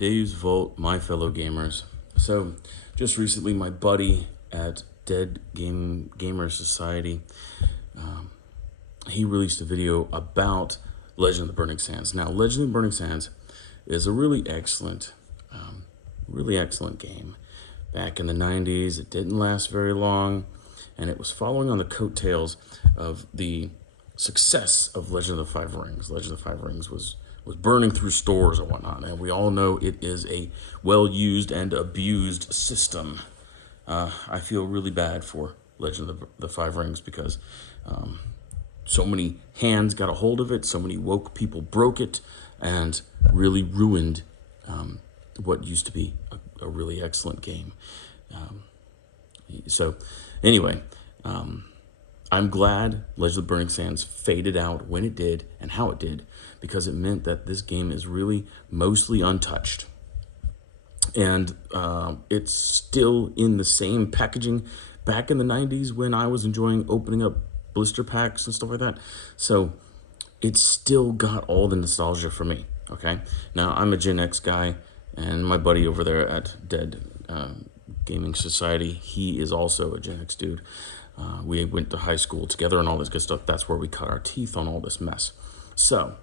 Dave's Vault, my fellow gamers. So, just recently, my buddy at Dead Game Society, he released a video about Legend of the Burning Sands. Now, Legend of the Burning Sands is a really excellent game. Back in the 90s, it didn't last very long, and it was following on the coattails of the success of Legend of the Five Rings. Legend of the Five Rings was burning through stores and whatnot, and we all know it is a well-used and abused system. I feel really bad for Legend of the Five Rings because so many hands got a hold of it, so many woke people broke it, and really ruined what used to be a really excellent game. So anyway, I'm glad Legend of the Burning Sands faded out when it did and how it did, because it meant that this game is really mostly untouched. And it's still in the same packaging back in the 90s when I was enjoying opening up blister packs and stuff like that. So it's still got all the nostalgia for me, okay? Now, I'm a Gen X guy, and my buddy over there at Dead Gaming Society, he is also a Gen X dude. We went to high school together and all this good stuff. That's where we cut our teeth on all this mess. So,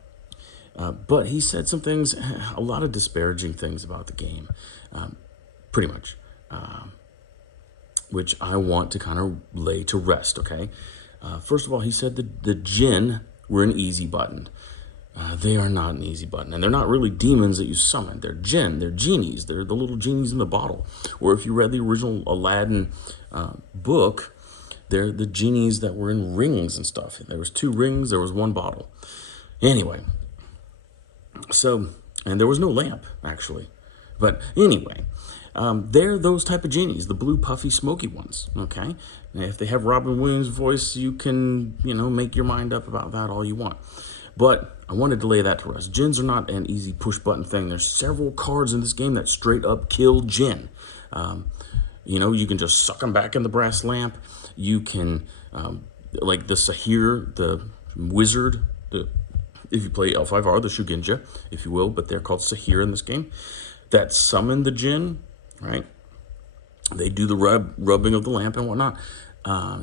but he said some things, a lot of disparaging things about the game, pretty much, which I want to kind of lay to rest, okay? First of all, he said that the Jinn were an easy button. They are not an easy button, and they're not really demons that you summon. They're Jinn, they're genies, they're the little genies in the bottle. Or if you read the original Aladdin book, they're the genies that were in rings and stuff. There was 2 rings, there was 1 bottle. Anyway, so, and there was no lamp, actually. But anyway, they're those type of genies, the blue, puffy, smoky ones, okay? And if they have Robin Williams' voice, you can, make your mind up about that all you want. But I wanted to lay that to rest. Jinns are not an easy push-button thing. There's several cards in this game that straight up kill Jinn. You can just suck them back in the brass lamp. You can, like the Sahir, the wizard, if you play L5R, the Shugenja, if you will, but they're called Sahir in this game, that summon the Jinn, right? They do the rubbing of the lamp and whatnot.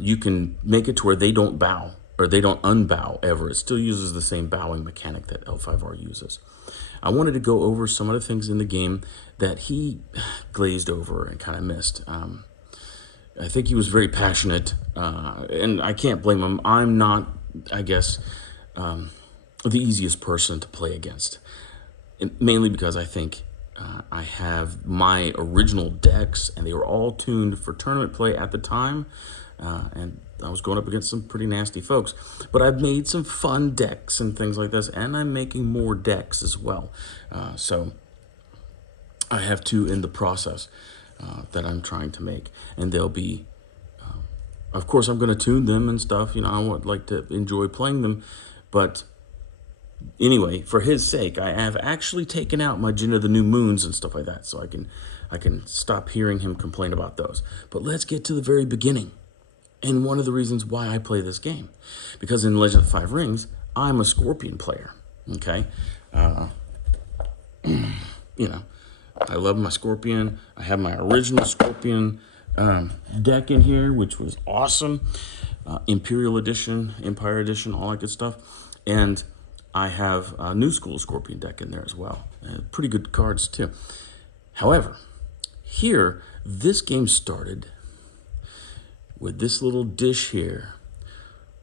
You can make it to where they don't bow, or they don't unbow ever. It still uses the same bowing mechanic that L5R uses. I wanted to go over some of the things in the game that he glazed over and kind of missed. I think he was very passionate, and I can't blame him. I'm not, I guess, the easiest person to play against, and mainly because I think I have my original decks, and they were all tuned for tournament play at the time, and I was going up against some pretty nasty folks. But I've made some fun decks and things like this, and I'm making more decks as well. So I have 2 in the process that I'm trying to make, and they'll be, of course, I'm going to tune them and stuff. I would like to enjoy playing them, but anyway, for his sake, I have actually taken out my Jinn of the New Moons and stuff like that, so I can stop hearing him complain about those. But let's get to the very beginning, and one of the reasons why I play this game, because in Legend of the Five Rings, I'm a Scorpion player. Okay, I love my Scorpion. I have my original Scorpion deck in here, which was awesome. Imperial Edition, Empire Edition, all that good stuff. And I have a New School Scorpion deck in there as well. Pretty good cards, too. However, here, this game started with this little dish here.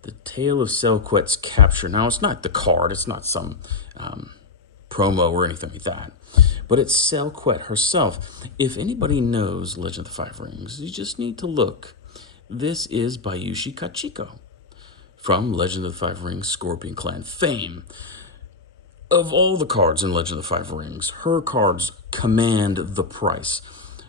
The Tale of Selquet's Capture. Now, it's not the card. It's not some promo or anything like that. But it's Selquet herself. If anybody knows Legend of the Five Rings, you just need to look. This is Bayushi Kachiko from Legend of the Five Rings Scorpion Clan fame. Of all the cards in Legend of the Five Rings, her cards command the price.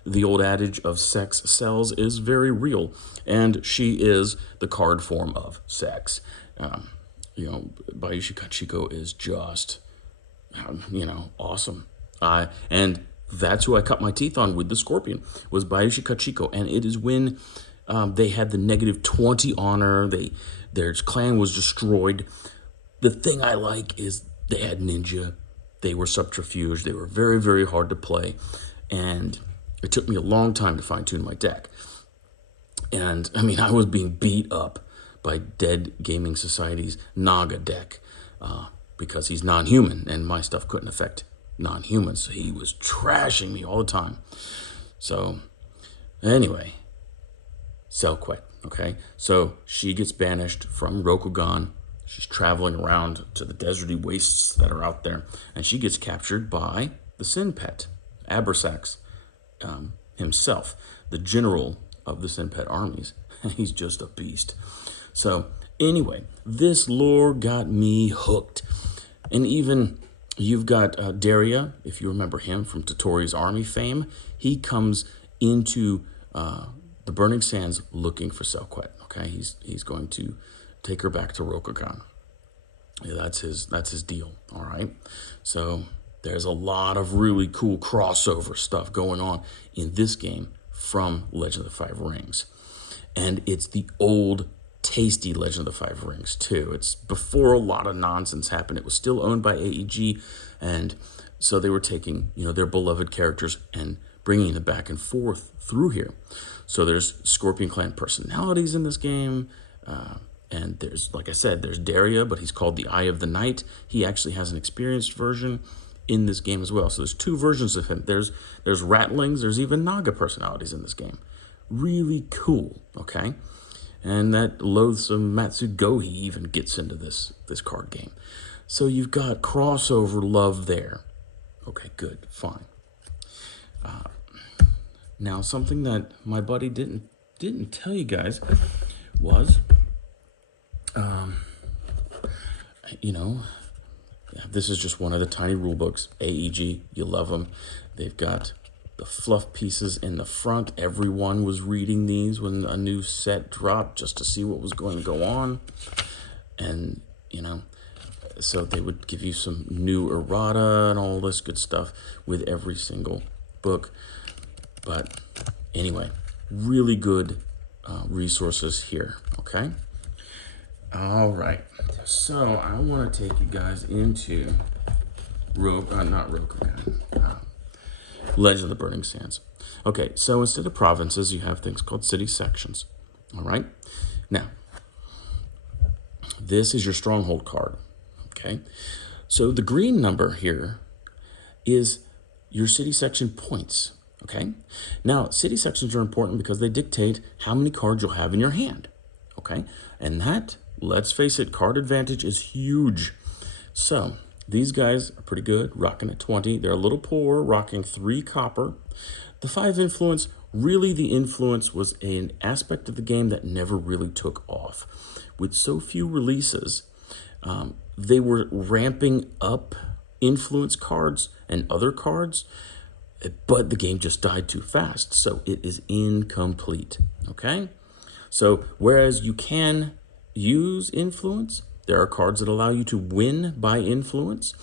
The old adage of sex sells is very real, and she is the card form of sex. Bayushi Kachiko is just, awesome. And that's who I cut my teeth on with the Scorpion, was Bayushi Kachiko. And it is when they had the -20 honor, their clan was destroyed. The thing I like is they had ninja, They were subterfuge. They were very, very hard to play. And it took me a long time to fine-tune my deck. And, I mean, I was being beat up by Dead Gaming Society's Naga deck because he's non-human, and my stuff couldn't affect non-humans. So he was trashing me all the time. So, anyway, Selquet, okay? So she gets banished from Rokugan. She's traveling around to the deserty wastes that are out there, and she gets captured by the Sin Pet, Abersax himself, the general of the Sin Pet armies. He's just a beast. So anyway, this lore got me hooked. And even you've got Daria, if you remember him from Totori's army fame. He comes into the Burning Sands looking for Selquet. Okay, he's going to take her back to Rokugan. Yeah, that's his deal. All right. So there's a lot of really cool crossover stuff going on in this game from Legend of the Five Rings. And it's the old, tasty Legend of the Five Rings, too. It's before a lot of nonsense happened. It was still owned by AEG, and so they were taking, their beloved characters and bringing them back and forth through here. So there's Scorpion Clan personalities in this game, and there's, like I said, there's Daria, but he's called the Eye of the Night. He actually has an experienced version in this game as well. So there's two versions of him. There's Rattlings. There's even Naga personalities in this game. Really cool, okay? And that loathsome Matsugohi even gets into this card game. So you've got crossover love there. Okay, good, fine. Now, something that my buddy didn't tell you guys was, this is just one of the tiny rule books. AEG, you love them. They've got the fluff pieces in the front. Everyone was reading these when a new set dropped just to see what was going to go on. And, so they would give you some new errata and all this good stuff with every single book. But anyway, really good resources here, okay? All right, so I want to take you guys into Legend of the Burning Sands. Okay, so instead of provinces, you have things called city sections, all right? Now, this is your stronghold card, okay? So the green number here is your city section points, okay? Now, city sections are important because they dictate how many cards you'll have in your hand, okay? And that, let's face it, card advantage is huge. So these guys are pretty good, rocking at 20. They're a little poor, rocking 3 copper. The 5 influence, really the influence was an aspect of the game that never really took off. With so few releases, they were ramping up influence cards and other cards, but the game just died too fast, so it is incomplete, okay? So whereas you can use influence, there are cards that allow you to win by influence.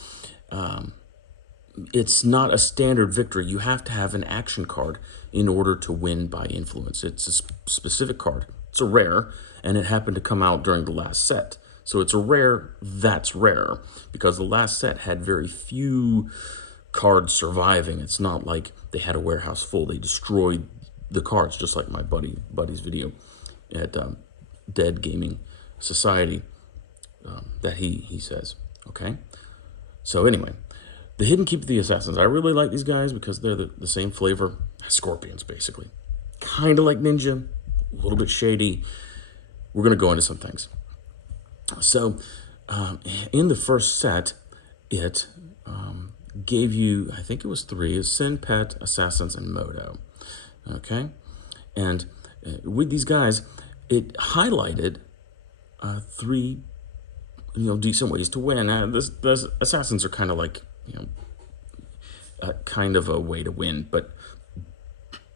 It's not a standard victory. You have to have an action card in order to win by influence. It's a specific card. It's a rare, and it happened to come out during the last set. So it's a rare that's rare because the last set had very few cards surviving. It's not like they had a warehouse full. They destroyed the cards, just like my buddy's video at Dead Gaming Society that he says, okay? So anyway, the Hidden Keep of the Assassins. I really like these guys because they're the same flavor as Scorpions, basically. Kind of like Ninja, a little bit shady. We're going to go into some things. So in the first set, it gave you, I think it was 3, Sin, Pet, Assassins, and Moto, okay? And with these guys, it highlighted 3, decent ways to win. The Assassins are kind of like, kind of a way to win, but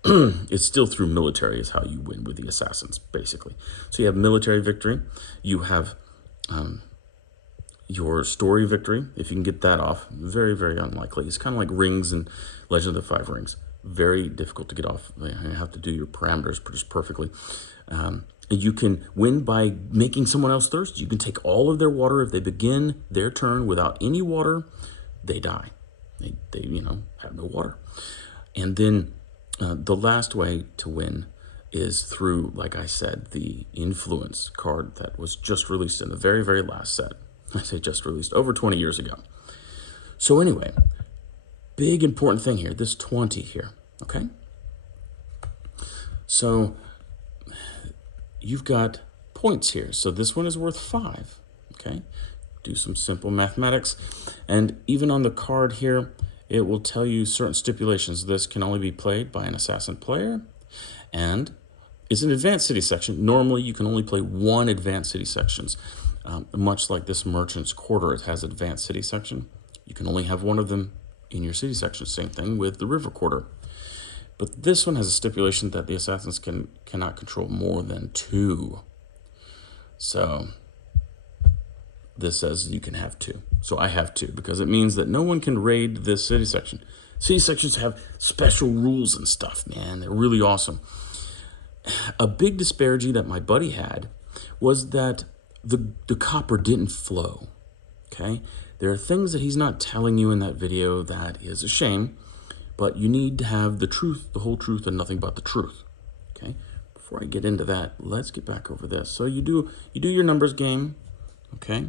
it's still through military is how you win with the Assassins, basically. So you have military victory. You have your story victory, if you can get that off. Very, very unlikely. It's kind of like Rings and Legend of the Five Rings. Very difficult to get off. You have to do your parameters just perfectly. You can win by making someone else thirsty. You can take all of their water if they begin their turn without any water. they die. They you know, have no water. And then the last way to win is through, like I said, the influence card that was just released in the very, very last set. I say just released, over 20 years ago. So anyway, big important thing here, this 20 here, okay? So you've got points here. So this one is worth 5, okay? Do some simple mathematics. And even on the card here, it will tell you certain stipulations. This can only be played by an assassin player, and it's an advanced city section. Normally, you can only play one advanced city sections. Much like this Merchant's Quarter, it has advanced city section. You can only have one of them in your city section. Same thing with the River Quarter. But this one has a stipulation that the assassins cannot control more than 2. So this says you can have 2. So I have 2 because it means that no one can raid this city section. City sections have special rules and stuff, man. They're really awesome. A big disparity that my buddy had was that the copper didn't flow, okay? There are things that he's not telling you in that video that is a shame, but you need to have the truth, the whole truth, and nothing but the truth, okay? Before I get into that, let's get back over this. So you do your numbers game, okay?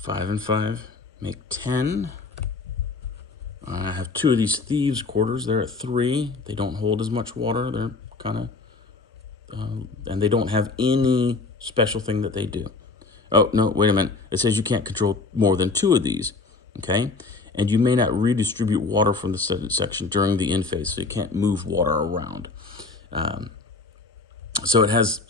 5 and 5 make 10. I have 2 of these Thieves' Quarters. They're at 3. They don't hold as much water. They're kind of, and they don't have any special thing that they do. Oh, no, wait a minute. It says you can't control more than 2 of these, okay? And you may not redistribute water from the section during the end phase, so you can't move water around. So it has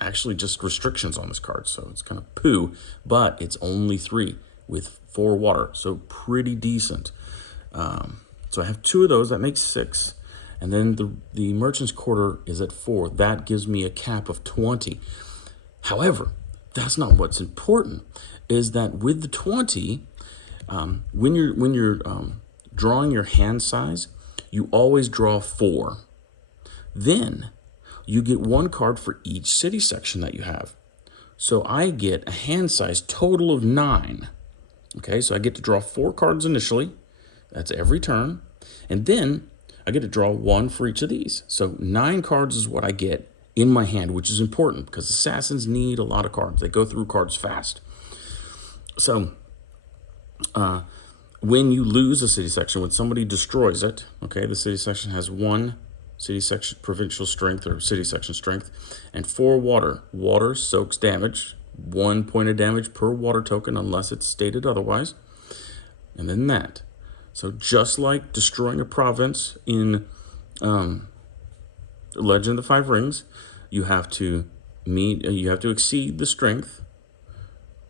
actually just restrictions on this card, so it's kind of poo, but it's only 3 with 4 water, so pretty decent. So I have 2 of those, that makes 6. And then the Merchant's Quarter is at 4. That gives me a cap of 20. However, that's not what's important, is that with the 20, when you're drawing your hand size, you always draw 4. Then you get 1 card for each city section that you have. So I get a hand size total of 9. Okay, so I get to draw 4 cards initially. That's every turn. And then I get to draw 1 for each of these. So 9 cards is what I get in my hand, which is important because assassins need a lot of cards. They go through cards fast. So when you lose a city section, when somebody destroys it, okay, the city section has 1 city section provincial strength or city section strength and 4 water. Water soaks damage, 1 point of damage per water token unless it's stated otherwise. And then that. So just like destroying a province in Legend of the 5 Rings, you have to exceed the strength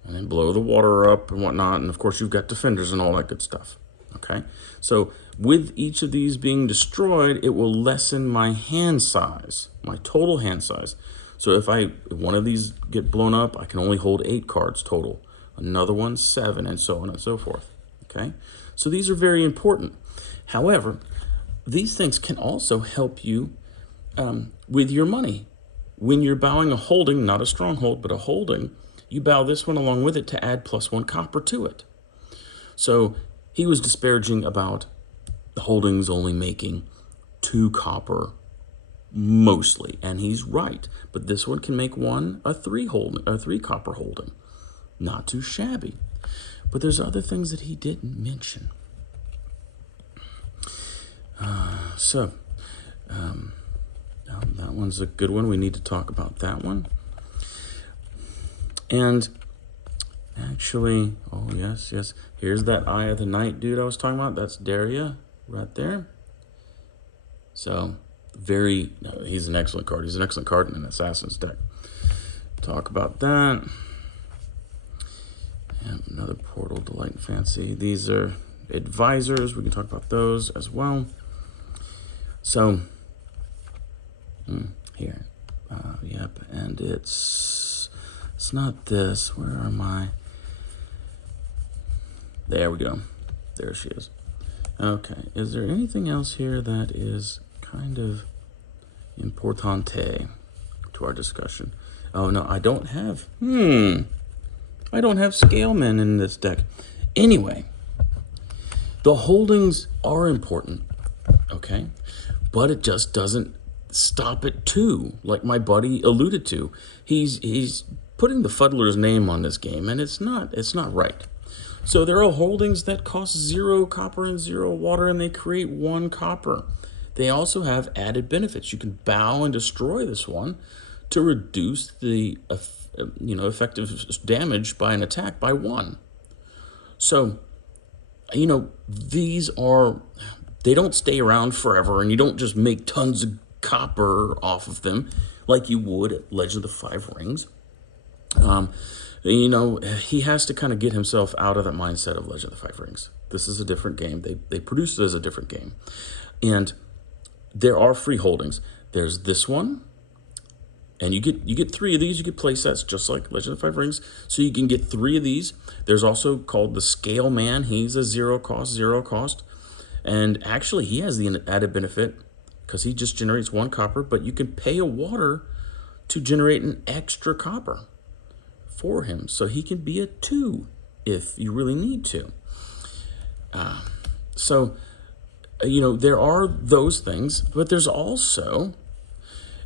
and then blow the water up and whatnot. And of course you've got defenders and all that good stuff. Okay, so with each of these being destroyed, it will lessen my hand size, my total hand size. So if one of these get blown up, I can only hold 8 cards total. Another one, 7, and so on and so forth. Okay, so these are very important. However, these things can also help you with your money. When you're bowing a holding, not a stronghold, but a holding, you bow this one along with it to add +1 copper to it. So he was disparaging about the holdings only making 2 copper mostly, and he's right. But this one can make a 3 copper holding. Not too shabby. But there's other things that he didn't mention. That one's a good one. We need to talk about that one. And actually, oh yes, here's that Eye of the Night dude I was talking about. That's Daria right there. So he's an excellent card. He's an excellent card in an Assassin's deck. Talk about that. And another Portal, Delight and Fancy. These are advisors. We can talk about those as well. So here, yep, and it's not this. Where are my? There we go. There she is. Okay, is there anything else here that is kind of importante to our discussion? Oh no, I don't have. I don't have Scalemen in this deck. Anyway, The holdings are important, okay? But it just doesn't stop at 2, like my buddy alluded to. He's putting the fuddler's name on this game, and it's not right. So there are holdings that cost 0 copper and 0 water, and they create 1 copper. They also have added benefits. You can bow and destroy this one to reduce the effective damage by an attack by 1. So, these they don't stay around forever, and you don't just make tons of copper off of them like you would at Legend of the Five Rings. He has to kind of get himself out of that mindset of Legend of the Five Rings. This is a different game. They produced it as a different game. And there are free holdings. There's this one, and you get 3 of these. You get play sets just like Legend of the Five Rings. So you can get 3 of these. There's also called the Scale Man. He's a 0 cost. And actually, he has the added benefit because he just generates 1 copper, but you can pay a water to generate an extra copper for him. So he can be a 2 if you really need to. There are those things, but there's also,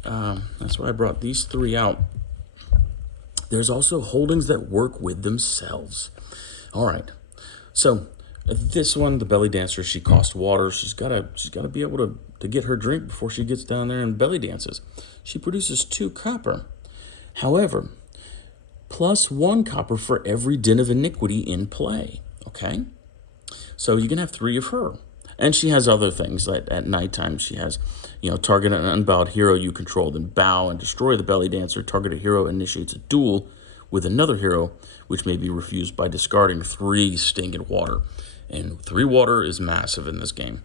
that's why I brought these 3 out. There's also holdings that work with themselves. All right. So this one, the belly dancer, she costs water. She's gotta be able to get her drink before she gets down there and belly dances. She produces 2 copper. However, plus 1 copper for every Den of Iniquity in play. Okay? So you can have 3 of her. And she has other things. Like at nighttime, she has, target an unbowed hero you control, then bow and destroy the belly dancer. Target a hero initiates a duel with another hero, which may be refused by discarding 3 stinking water. And 3 water is massive in this game.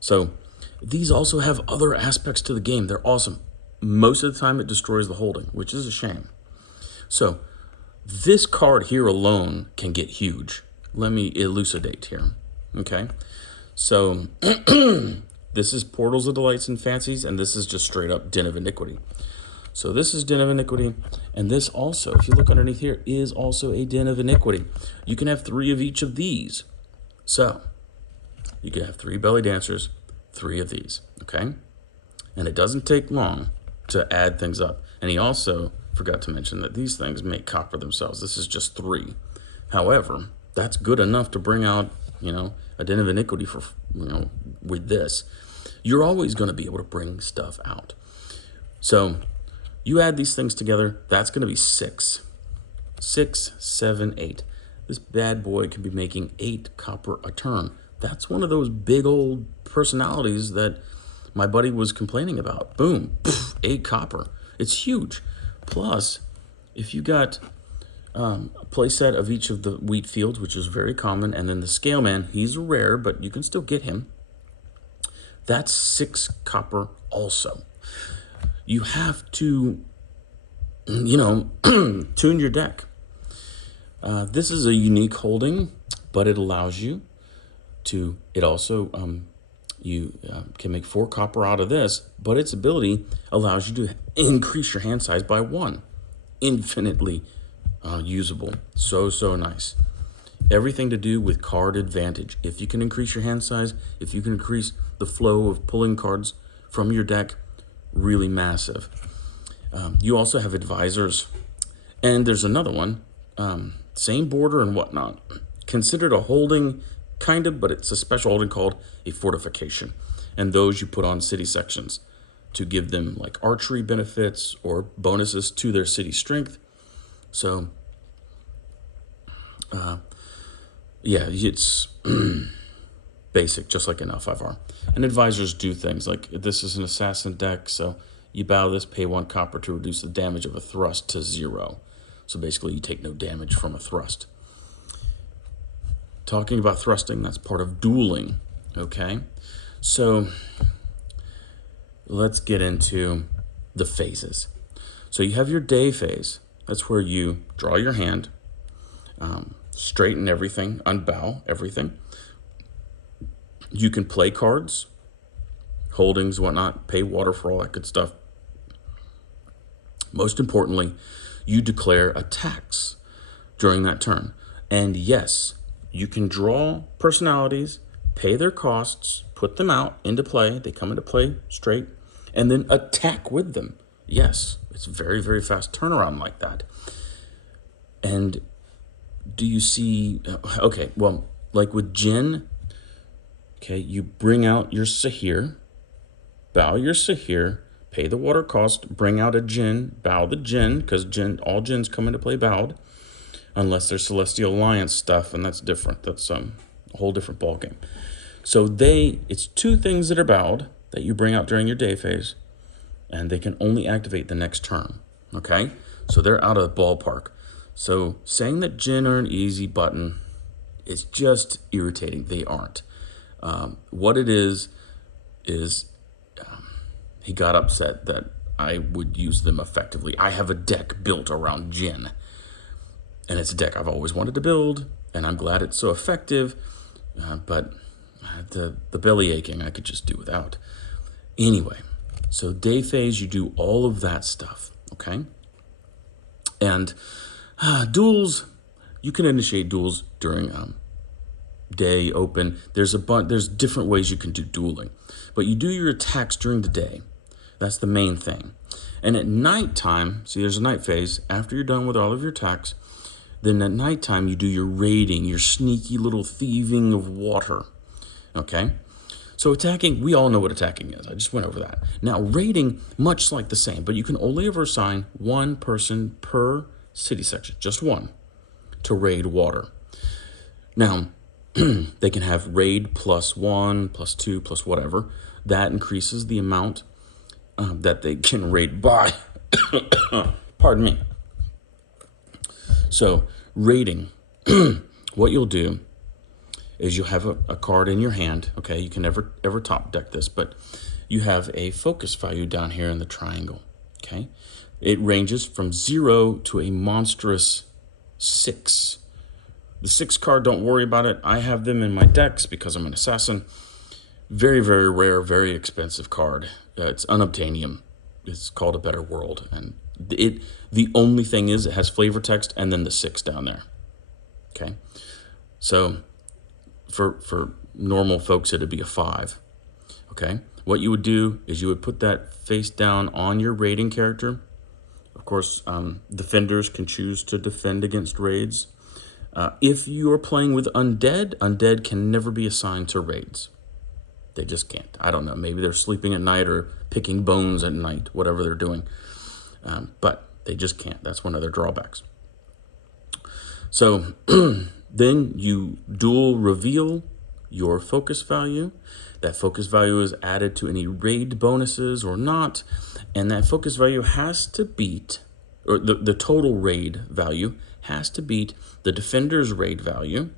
So these also have other aspects to the game. They're awesome. Most of the time, it destroys the holding, which is a shame. So this card here alone can get huge. Let me elucidate here. Okay? So this is Portals of Delights and Fancies, and this is just straight up Den of Iniquity. So this is Den of Iniquity, and this also, if you look underneath here, is also a Den of Iniquity. You can have 3 of each of these. So you can have 3 belly dancers, 3 of these, okay? And it doesn't take long to add things up. And he also forgot to mention that these things make copper themselves. This is just 3. However, that's good enough to bring out, a Den of Iniquity for, with this. You're always going to be able to bring stuff out. So you add these things together, that's going to be 6. 6, 7, 8. This bad boy can be making 8 copper a turn. That's one of those big old personalities that my buddy was complaining about. Boom, 8 copper. It's huge. Plus, if you got a play set of each of the wheat fields, which is very common, and then the Scale Man, he's rare, but you can still get him. That's 6 copper also. You have to, tune your deck. This is a unique holding, but it allows you to, it also, you can make 4 copper out of this, but its ability allows you to increase your hand size by 1. Infinitely usable. So nice. Everything to do with card advantage. If you can increase your hand size, if you can increase the flow of pulling cards from your deck, really massive. You also have advisors, and there's another one, same border and whatnot. Considered a holding, kind of, but it's a special holding called a fortification. And those you put on city sections to give them like archery benefits or bonuses to their city strength. So, it's basic, just like an L5R. And advisors do things like, this is an assassin deck, so you bow this, pay 1 copper to reduce the damage of a thrust to 0. So basically you take no damage from a thrust. Talking about thrusting, that's part of dueling, okay? So let's get into the phases. So you have your day phase. That's where you draw your hand, straighten everything, unbow everything. You can play cards, holdings, whatnot, pay water for all that good stuff. Most importantly, you declare attacks during that turn. And yes, you can draw personalities pay their costs, put them out into play. They come into play straight, and then attack with them. Yes, it's very, very fast turnaround like that. And do you see, okay, well, like with Jinn, okay, you bring out your Sahir, bow your Sahir, pay the water cost, bring out a Jinn, bow the Jinn, because all Jinns come into play bowed, unless they're Celestial Alliance stuff, and that's different. That's a whole different ballgame. So it's 2 things that are bowed that you bring out during your day phase, and they can only activate the next turn, okay? So they're out of the ballpark. So saying that Jinn are an easy button is just irritating. They aren't. What it is he got upset that I would use them effectively. I have a deck built around Jinn, and it's a deck I've always wanted to build, and I'm glad it's so effective, but the belly aching I could just do without. Anyway, so day phase, you do all of that stuff, okay? And duels, you can initiate duels during day open. There's different ways you can do dueling, but you do your attacks during the day. That's the main thing. And at nighttime, see, there's a night phase. After you're done with all of your attacks, then at nighttime you do your raiding, your sneaky little thieving of water. Okay? So attacking, we all know what attacking is. I just went over that. Now raiding, much like the same, but you can only ever assign 1 person per city section, just 1, to raid water. Now, they can have raid +1, +2, plus whatever. That increases the amount that they can raid by. Pardon me. So raiding, what you'll do is you'll have a card in your hand. Okay, you can never top deck this, but you have a focus value down here in the triangle. Okay, it ranges from 0 to a monstrous 6. The 6 card, don't worry about it. I have them in my decks because I'm an assassin. Very, very rare, very expensive card. It's unobtainium. It's called A Better World. And the only thing is it has flavor text and then the 6 down there. Okay? So for normal folks, it'd be a 5. Okay? What you would do is you would put that face down on your raiding character. Of course, defenders can choose to defend against raids. If you are playing with undead can never be assigned to raids. They just can't. I don't know. Maybe they're sleeping at night or picking bones at night, whatever they're doing. But they just can't. That's one of their drawbacks. So then you dual reveal your focus value. That focus value is added to any raid bonuses or not. And that focus value has to beat, or the total raid value has to beat the defender's raid value,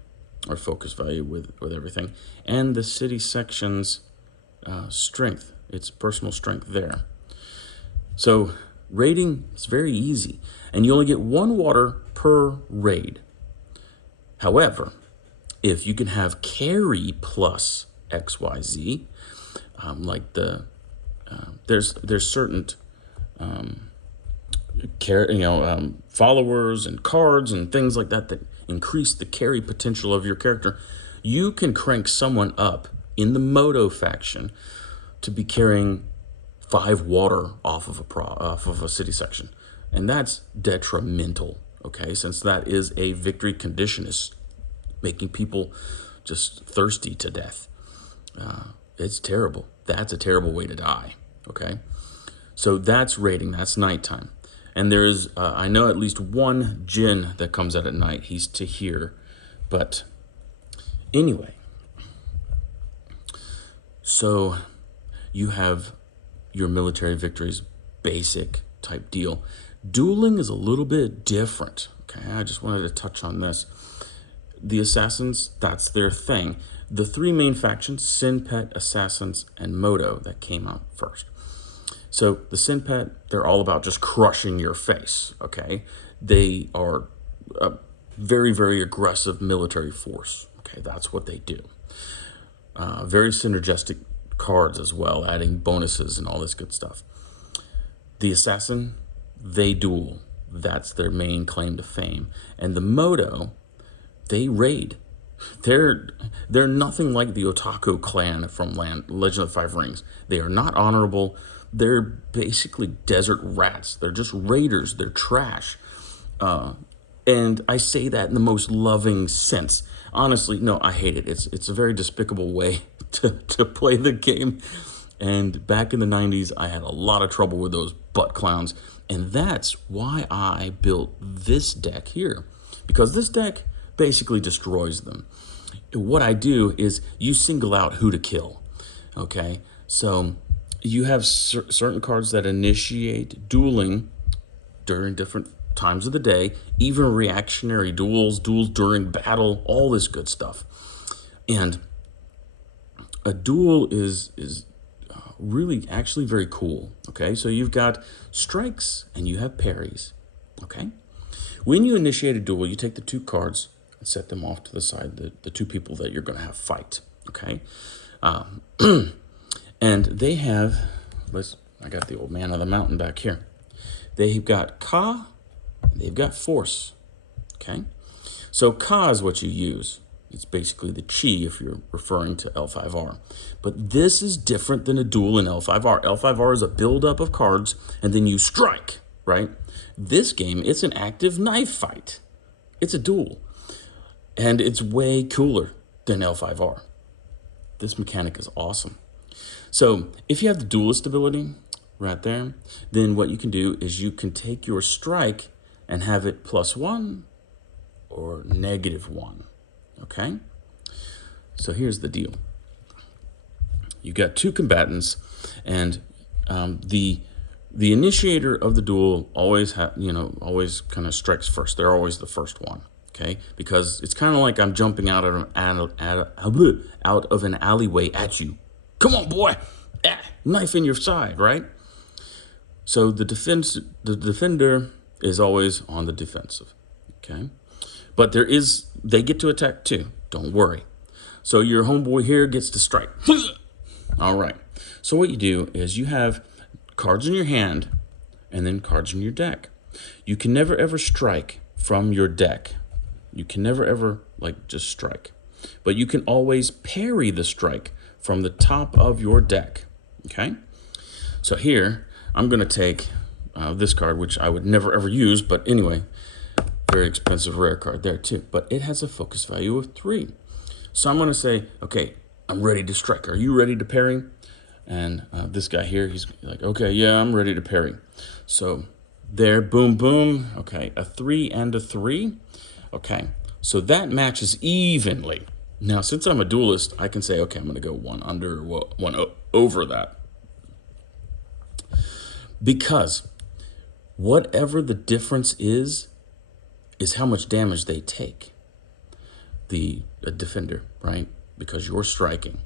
or focus value with everything, and the city section's strength, its personal strength there. So raiding is very easy, and you only get 1 water per raid. However, if you can have carry plus XYZ, like there's certain followers and cards and things like that increase the carry potential of your character, you can crank someone up in the Moto faction to be carrying 5 water off of a city section, and that's detrimental. Okay, since that is a victory condition, is making people just thirsty to death. It's terrible. That's a terrible way to die. Okay, so that's raiding. That's nighttime. And there's, I know at least 1 Jinn that comes out at night. He's Tahir. But anyway, so you have your military victories, basic type deal. Dueling is a little bit different. Okay, I just wanted to touch on this. The assassins, that's their thing. The 3 main factions, Sinpet, Assassins, and Moto, that came out first. So the Sinpet, they're all about just crushing your face, okay? They are a very, very aggressive military force, okay? That's what they do. Very synergistic cards as well, adding bonuses and all this good stuff. The Assassin, they duel. That's their main claim to fame. And the Moto, they raid. They're they're nothing like the Otaku clan from Legend of the Five Rings. They are not honorable. They're basically desert rats. They're just raiders. They're trash. And I say that in the most loving sense. Honestly, no, I hate it. It's a very despicable way to play the game. And back in the 90s, I had a lot of trouble with those butt clowns. And that's why I built this deck here. Because this deck basically destroys them. What I do is you single out who to kill. Okay? So you have certain cards that initiate dueling during different times of the day, even reactionary duels during battle, all this good stuff. And a duel is really actually very cool. Okay, so you've got strikes and you have parries. Okay, when you initiate a duel, you take the two cards and set them off to the side, the two people that you're going to have fight. Okay, and they have, I got the old man of the mountain back here. They've got Ka, they've got Force. Okay, so Ka is what you use. It's basically the chi if you're referring to L5R. But this is different than a duel in L5R. L5R is a buildup of cards, and then you strike, right? This game, it's an active knife fight. It's a duel. And it's way cooler than L5R. This mechanic is awesome. So if you have the duelist ability right there, then what you can do is you can take your strike and have it +1 or -1. Okay, so here's the deal. You got two combatants, and the initiator of the duel always always kind of strikes first. They're always the first one. Okay, because it's kind of like I'm jumping out of an alleyway at you. Come on, boy! Knife in your side, right? So the defender is always on the defensive. Okay. But they get to attack too. Don't worry. So your homeboy here gets to strike. All right. So what you do is you have cards in your hand and then cards in your deck. You can never ever strike from your deck. You can never ever just strike. But you can always parry the strike from the top of your deck. Okay? So here, I'm going to take this card, which I would never ever use, but anyway, very expensive rare card there too, but it has a focus value of 3. So I'm going to say, okay, I'm ready to strike. Are you ready to parry? And this guy here, he's like, okay, yeah, I'm ready to parry. So there, boom, boom. Okay, a 3 and a 3. Okay, so that matches evenly. Now, since I'm a duelist, I can say, okay, I'm going to go one under, one over that. Because whatever the difference is how much damage they take, the defender, right? Because you're striking.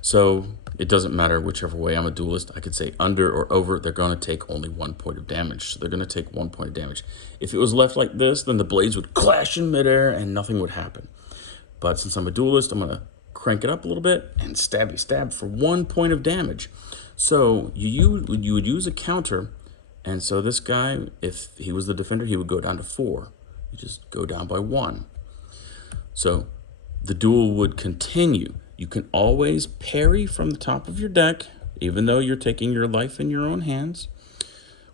So it doesn't matter whichever way. I'm a duelist. I could say under or over. They're going to take only 1 point of damage. So they're going to take 1 point of damage. If it was left like this, then the blades would clash in midair and nothing would happen. But since I'm a duelist, I'm going to crank it up a little bit and stab for 1 point of damage. So you would use a counter. And so this guy, if he was the defender, he would go down to 4. You just go down by 1. So the duel would continue. You can always parry from the top of your deck, even though you're taking your life in your own hands,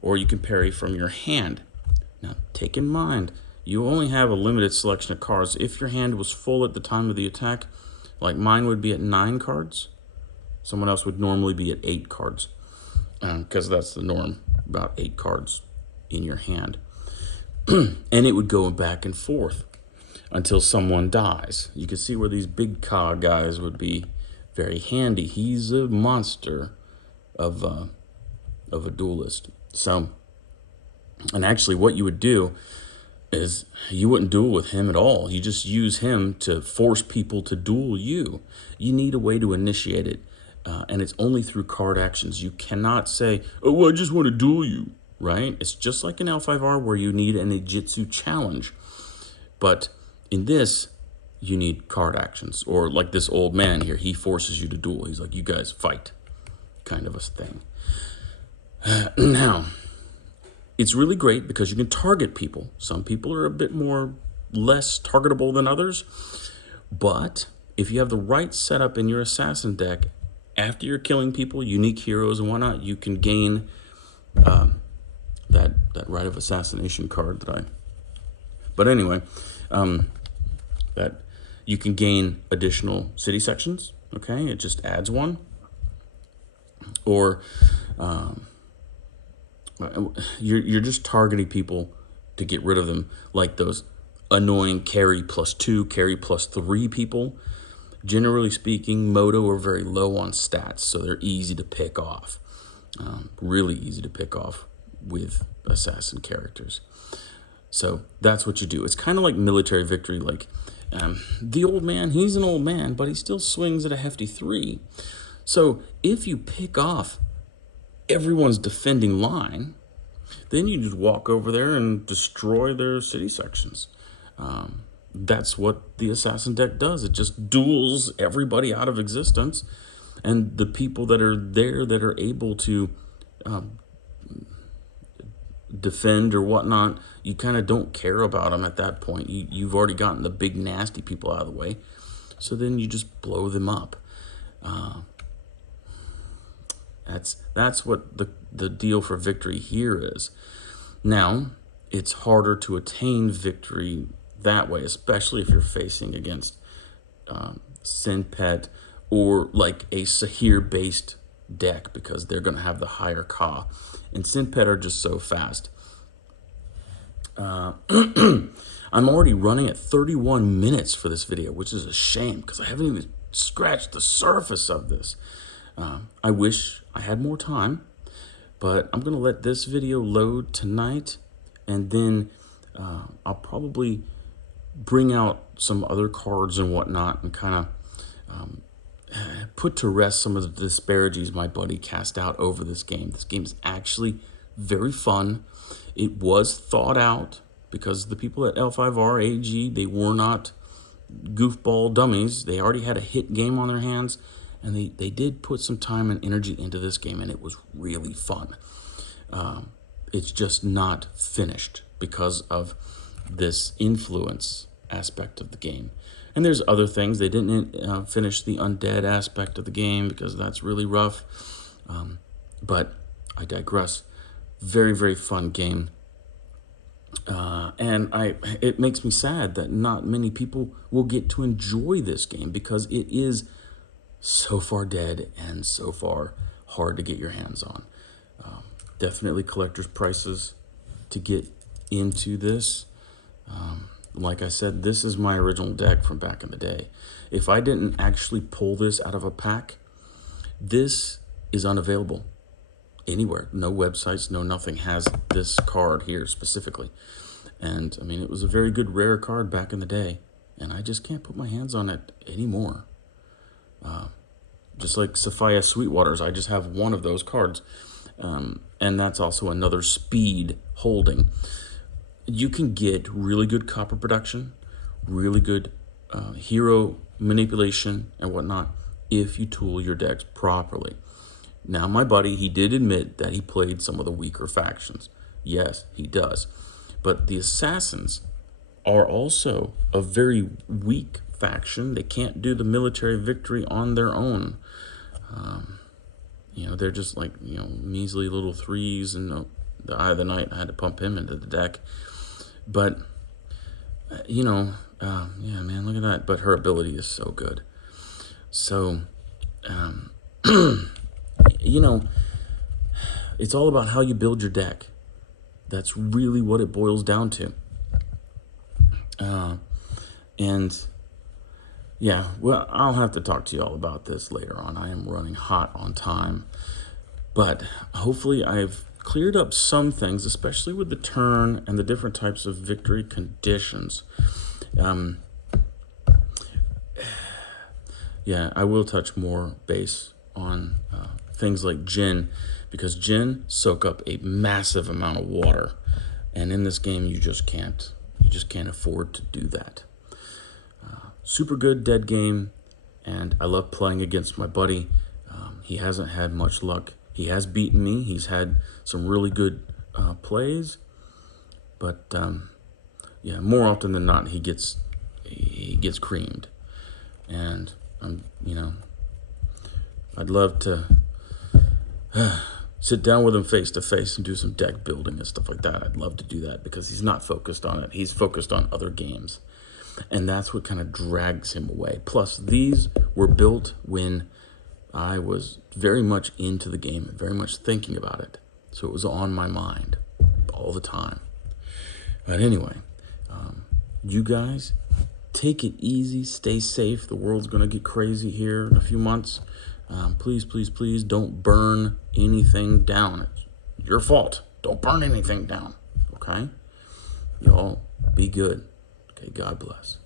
or you can parry from your hand. Now, take in mind, you only have a limited selection of cards. If your hand was full at the time of the attack, like mine would be at 9 cards, someone else would normally be at 8 cards, because that's the norm, about 8 cards in your hand. And it would go back and forth until someone dies. You can see where these big Ka guys would be very handy. He's a monster of a duelist. So, and actually what you would do is you wouldn't duel with him at all. You just use him to force people to duel you. You need a way to initiate it. And it's only through card actions. You cannot say, oh, well, I just want to duel you. Right? It's just like in L5R where you need an Ijitsu challenge. But in this, you need card actions. Or like this old man here, he forces you to duel. He's like, you guys fight, kind of a thing. Now, it's really great because you can target people. Some people are a bit less targetable than others. But if you have the right setup in your assassin deck, after you're killing people, unique heroes and whatnot, you can gain that right of assassination card that I. But anyway, that you can gain additional city sections. Okay, it just adds one. Or you're just targeting people to get rid of them, like those annoying carry +2, carry +3 people. Generally speaking, Moto are very low on stats, so they're easy to pick off. Really easy to pick off with assassin characters. So that's what you do. It's kind of like military victory. Like the old man, he's an old man, but he still swings at a hefty 3. So if you pick off everyone's defending line, then you just walk over there and destroy their city sections. That's what the assassin deck does. It just duels everybody out of existence, and the people that are there that are able to defend or whatnot, you kind of don't care about them at that point. You've already gotten the big nasty people out of the way, so then you just blow them up. That's what the deal for victory here is. Now, it's harder to attain victory that way, especially if you're facing against Sinpet or like a Sahir-based deck, because they're going to have the higher Ka. And Sinpet are just so fast. I'm already running at 31 minutes for this video, which is a shame because I haven't even scratched the surface of this. I wish I had more time, but I'm going to let this video load tonight, and then I'll probably bring out some other cards and whatnot and kind of put to rest some of the disparities my buddy cast out over this game. This game is actually very fun. It was thought out because the people at L5R AG, they were not goofball dummies. They already had a hit game on their hands, and they did put some time and energy into this game, and it was really fun. It's just not finished because of this influence aspect of the game. And there's other things. They didn't finish the undead aspect of the game because that's really rough. But I digress. Very, very fun game. And it makes me sad that not many people will get to enjoy this game because it is so far dead and so far hard to get your hands on. Definitely collector's prices to get into this. Like I said, this is my original deck from back in the day. If I didn't actually pull this out of a pack, this is unavailable anywhere. No websites, no nothing has this card here specifically. And I mean, it was a very good rare card back in the day, and I just can't put my hands on it anymore. Just like Sophia Sweetwaters, I just have one of those cards. And that's also another speed holding. You can get really good copper production, really good hero manipulation and whatnot if you tool your decks properly. Now, my buddy, he did admit that he played some of the weaker factions. Yes, he does. But the assassins are also a very weak faction. They can't do the military victory on their own. You know, they're just like, you know, measly little 3s, and the Eye of the Night, I had to pump him into the deck. But, you know, yeah, man, look at that. But her ability is so good. So, you know, it's all about how you build your deck. That's really what it boils down to. And yeah, well, I'll have to talk to you all about this later on. I am running hot on time. But hopefully I've cleared up some things, especially with the turn and the different types of victory conditions. Yeah, I will touch more base on things like Jinn, because Jinn soak up a massive amount of water, and in this game you just can't afford to do that. Super good dead game, and I love playing against my buddy. He hasn't had much luck. He has beaten me. He's had some really good plays, but yeah, more often than not he gets creamed. And I'd love to sit down with him face to face and do some deck building and stuff like that. I'd love to do that because he's not focused on it. He's focused on other games. And that's what kind of drags him away. Plus, these were built when I was very much into the game and very much thinking about it. So it was on my mind all the time. But anyway, you guys, take it easy. Stay safe. The world's going to get crazy here in a few months. Please, please, please don't burn anything down. It's your fault. Don't burn anything down. Okay? Y'all be good. Okay, God bless.